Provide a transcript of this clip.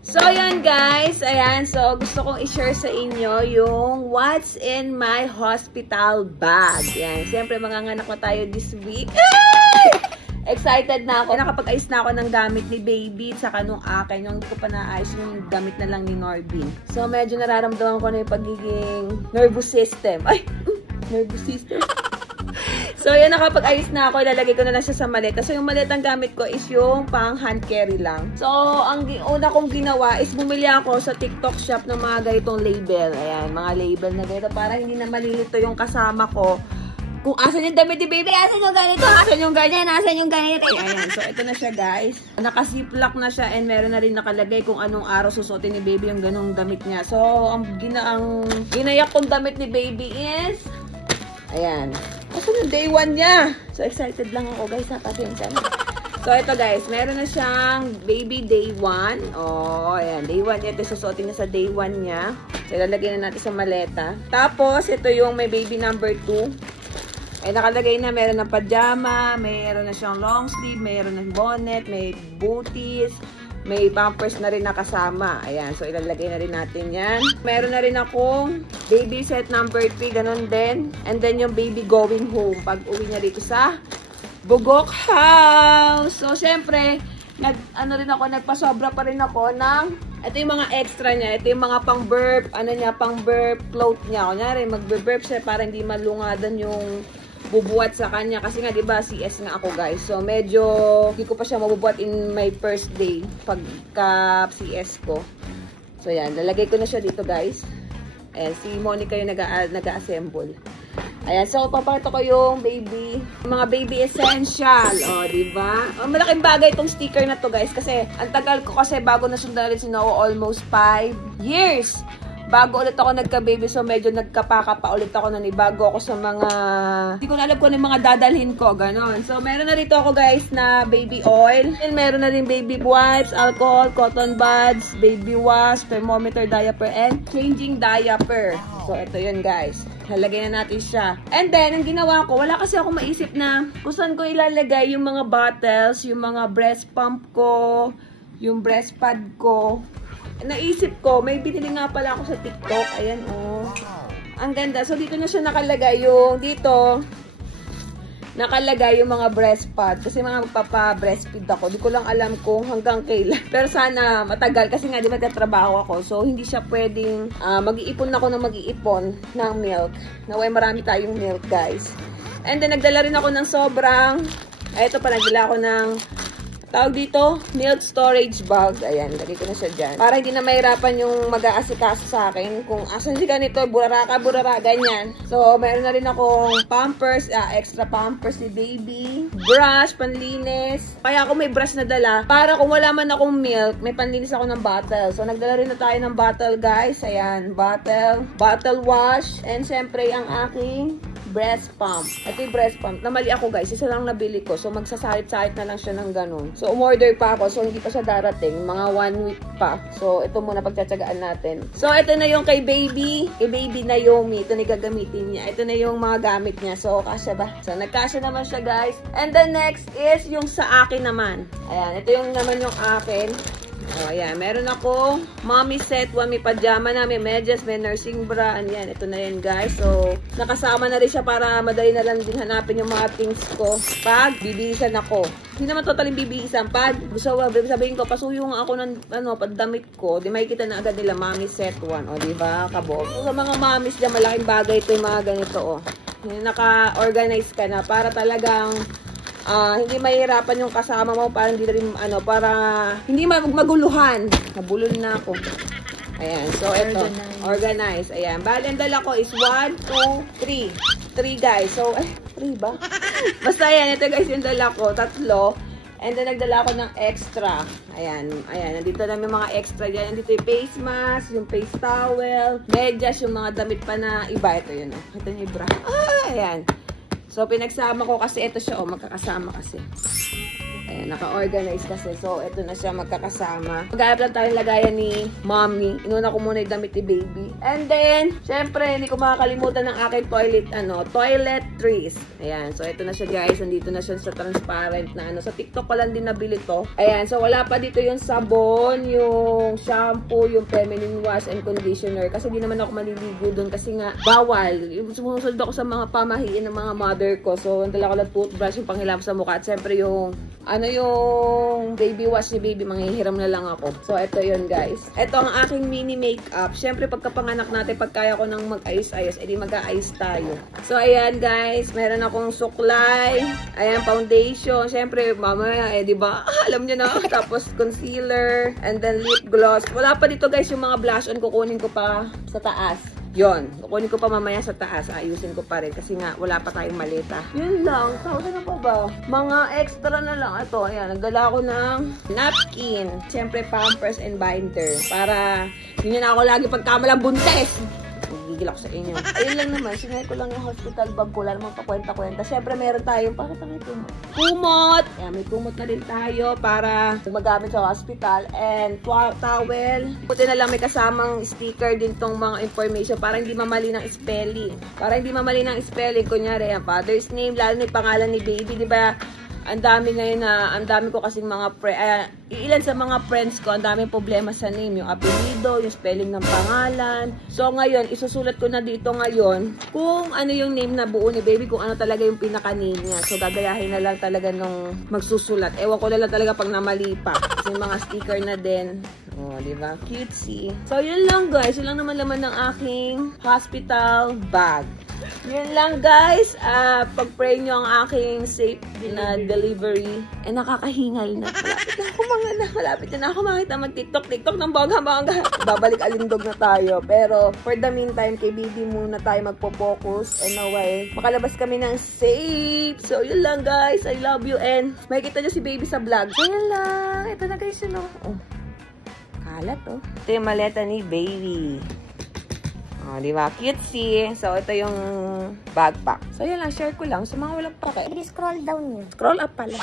So, yan guys. Ayan. So, gusto kong i-share sa inyo yung what's in my hospital bag. Yan. Siyempre, manganganak na tayo this week. Ay! Excited na ako. Nakapag-ayos na ako ng gamit ni baby saka nung akin. Yung hindi ko pa naayos yung gamit na lang ni Norbin. So, medyo nararamdaman ko na yung pagiging nervous system. Ay! Nervous system. So, yan, nakapag-ayos na ako. Ilalagay ko na lang siya sa maleta. So, yung maletang gamit ko is yung pang hand carry lang. So, ang una kong ginawa is bumili ako sa TikTok shop ng mga ganitong label. Ayan, mga label na ganito. Para hindi na malilito yung kasama ko. Kung asan yung damit ni baby, asan yung ganito, asan yung ganyan, asan yung ganito. Ayan, so ito na siya guys. Naka-ziplock na siya and meron na rin nakalagay kung anong araw susuotin ni baby yung ganong damit niya. So, ang ginayak kong damit ni baby is, ayan. Kasi yung day 1 niya. So, excited lang ako guys, pasensya na. So, ito guys, meron na siyang baby day 1. Oh, ayan, day 1 niya. Ito susuotin niya sa day 1 niya. So, ilalagay na natin sa maleta. Tapos, ito yung may baby number 2. Ay, nakalagay na, meron ng pajama, meron na siyang long sleeve, meron ng bonnet, may booties, may pampers na rin nakasama. Ayan, so ilalagay na rin natin yan. Meron na rin akong baby set number 3, ganun din. And then yung baby going home, pag uwi niya dito sa Bugok House. So, syempre, nagpasobra pa rin ako ng, ito yung mga extra niya. Ito yung mga pang-burp, pang-burp cloth niya. Kunyari, mag-burp siya para hindi malungadan yung bubuhat sa kanya. Kasi nga, diba, CS nga ako, guys. So, medyo, hindi ko pa siya mabubuhat in my first day pagka-CS ko. So, yan. Lalagay ko na siya dito, guys. Ayan, si Monica yung nag-assemble. Ayan, so, papakita ko yung mga baby essential. O, diba? Malaking bagay itong sticker na to, guys. Kasi, ang tagal ko kasi bago nasundan ulit si Noah, almost 5 years. Bago ulit ako nagka-baby, so medyo nagkapaka pa ulit ako bago ako sa mga, hindi ko na alam kung ano yung mga dadalhin ko, ganon. So, meron na rito ako guys na baby oil. And meron na rin baby wipes, alcohol, cotton buds, baby wash, thermometer, diaper, and changing diaper. So, ito yun guys. Lalagay na natin siya. And then, ang ginawa ko, wala kasi ako maisip na kung saan ko ilalagay yung mga bottles, yung mga breast pump ko, yung breast pad ko. Naisip ko, may binili nga pala ako sa TikTok. Ayan, oh. Ang ganda. So, dito na siya nakalagay yung, nakalagay yung mga breast pad. Kasi mga magpapa-breastfeed ako. Di ko lang alam kung hanggang kailan. Pero sana matagal. Kasi nga, di ba, tatrabaho ako. So, hindi siya pwedeng, mag-iipon ako ng mag-iipon ng milk. Naway, marami tayong milk, guys. And then, nagdala rin ako ng sobrang, eto pa, nagdala ako ng, tawag dito, milk storage bag. Ayan, lagay ko na siya dyan. Para hindi na mahirapan yung mag-aasikaso sa akin. Kung asan si ganito, burara, ganyan. So, meron na rin akong pampers, extra pampers ni baby. Brush, panlinis. Kaya ako may brush na dala. Para kung wala man akong milk, may panlinis ako ng bottle. So, nagdala rin na tayo ng bottle, guys. Ayan, bottle wash. And syempre, ang aking breast pump. Ito yung breast pump. Namali ako guys. Isa lang nabili ko. So, magsasalit-salit na lang siya ng ganun. So, umorder pa ako. So, hindi pa siya darating. Mga 1 week pa. So, ito muna pagtsatsagaan natin. So, ito na yung kay baby. Kay baby Naomi. Ito na gagamitin niya. Ito na yung mga gamit niya. So, kasya ba? So, nagkasya naman siya guys. And then next is yung sa akin naman. Ayan. Ito yung naman yung akin. Oh, ayan. Meron ako mommy set, may pajama na, may medyas, may nursing bra. Ayan, ito na yan guys. So, nakasama na rin siya para madali na lang din hanapin yung mga things ko pag bibihisan ako. Hindi naman totally bibihisan. Pag gusto sabihin ko, pasuyong ako ng pandamit ko, di makikita na agad nila mommy set 1. O, diba? Kabog. So, sa mga mommies dyan, malaking bagay ito yung mga ganito. Naka-organize ka na para talagang hindi mahirapan yung kasama mo para hindi rin para hindi maguluhan. Nabulol na ako. Ayan, so ito, organize. Ayan, bali ang dala ko is 1, 2, 3. 3 guys. So 3 ba? Basta ayan, ito guys yung dala ko, 3. And then nagdala ako ng extra. Ayan, nandito na yung mga extra diyan. Nandito yung face mask, yung face towel, medyas, yung mga damit pa na iba. Ito yun, Ito yung bra. Ayan. So, pinagsama ko kasi ito siya, magkakasama kasi. Ayan, naka-organize kasi. So, ito na siya magkakasama. Mag-aayap lang tayong lagayan ni mommy. Inuna ko muna yung damit ni baby. And then, syempre, hindi ko makakalimutan ng aking toiletries. Ayan, so ito na siya guys. Nandito na siya sa transparent na Sa TikTok ko lang din nabili to. Ayan, so wala pa dito yung sabon, yung shampoo, yung feminine wash and conditioner. Kasi di naman ako maliligo doon kasi nga, bawal. Sumusunod ako sa mga pamahiin ng mga mother ko. So, dala ko lang toothbrush, yung panghilap sa mukha. At syempre yung, yung baby wash ni baby, manghihiram na lang ako. So, ito yun guys. Ito ang aking mini makeup. Syempre, pagkapanganak natin, pag kaya ko nang mag-ayos-ayos, edi mag-aayos tayo. So, ayan guys, meron akong suklay. Ayan, foundation. Syempre, mamaya, di ba? Alam niyo na. Tapos, concealer. And then, lip gloss. Wala pa dito guys, yung mga blush on, kukunin ko pa sa taas. Yon, kukunin ko pa mamaya sa taas. Ayusin ko pa rin kasi nga wala pa tayong maleta. Yun lang. Tapos ano pa ba? Mga extra na lang. Ito, ayan. Nagdala ko ng napkin. Siyempre, pampers and binder. Para yun na ako lagi pagkamalang buntes. Gigil ako sa inyo. Ayun lang naman. Sinay ko lang yung hospital bag ko. Wala namang pakwenta-kwenta. Siyempre, meron tayong para kumot. Ayan, may kumot na din tayo para magamit sa hospital. And towel. Puti na lang may kasamang sticker din tong mga information para hindi mamali ng spelling. Kunyari, ang father's name, lalo na yung pangalan ni baby, di ba? Ang dami ngayon ang dami ko kasing mga ilan sa mga friends ko, ang daming problema sa name, yung apelido, yung spelling ng pangalan. So ngayon, isusulat ko na dito ngayon kung ano yung name na buo ni baby, kung ano talaga yung pinaka-name niya. So gagayahin na lang talaga nung magsusulat. Ewan ko na lang talaga pag namali pa. Kasi mga sticker na din. Oh, di ba? Cutesy. So yun lang guys, yun lang naman laman ng aking hospital bag. Yun lang guys, pag-pray nyo ang aking safe na delivery. Nakakahingal na. Malapit na ako makita mag-TikTok ng bongga-bongga. Babalik alindog na tayo. Pero for the meantime, kay baby muna tayo magpo-focus. And naway, makalabas kami ng safe. So yun lang guys, I love you. And makikita nyo si baby sa vlog. So yun lang, ito na guys yun. Kalat Ito yung maleta ni baby. Di ba? Cutesy. So, ito yung backpack. So, yan lang. Share ko lang. Sa mga walang pake. I-scroll down yun. Scroll up pala.